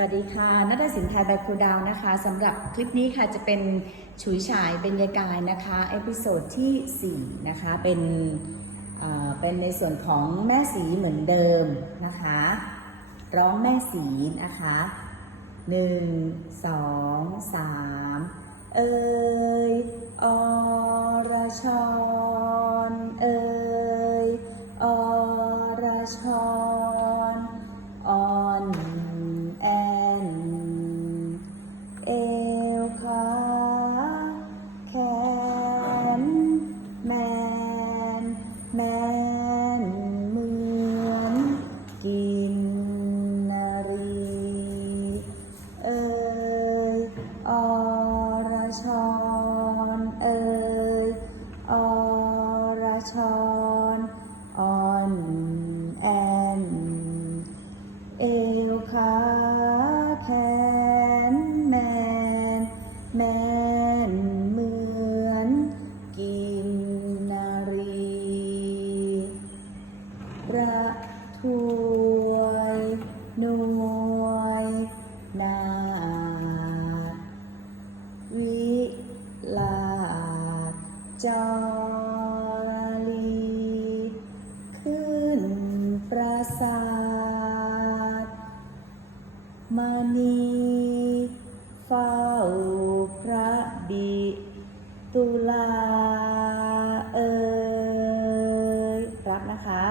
วัสดีค่ะนัทสินไทยบายครูดาวนะคะสำหรับคลิปนี้ค่ะจะเป็นฉุยฉายเบรรยากาศนะคะเอพิโซดที่ 4 นะคะเป็นเป็นในส่วนของแม่สีเหมือนเดิมนะคะ ร้องแม่สีนะคะหนึ่งสองสามเอยอรชรเอยอรชร แม่นเหมือนกินนารี เอยอรชรเอยอรชรอ่อนแอนเอวขาแขนแมนแมน จอลี ขึ้นปราสาทมณีเฝ้าพระบิตุลาเอ่ยรับนะคะ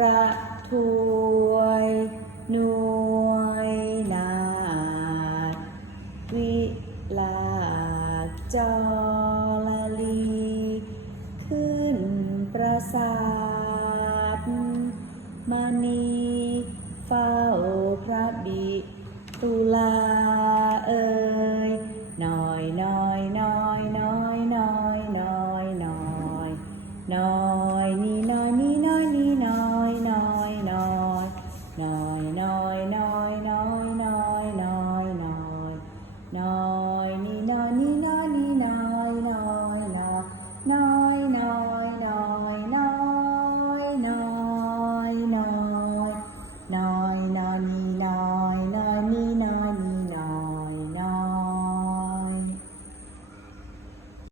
ระถวยนวยนาวิลาจอ สาทมณีเฝ้าพระบิตุลา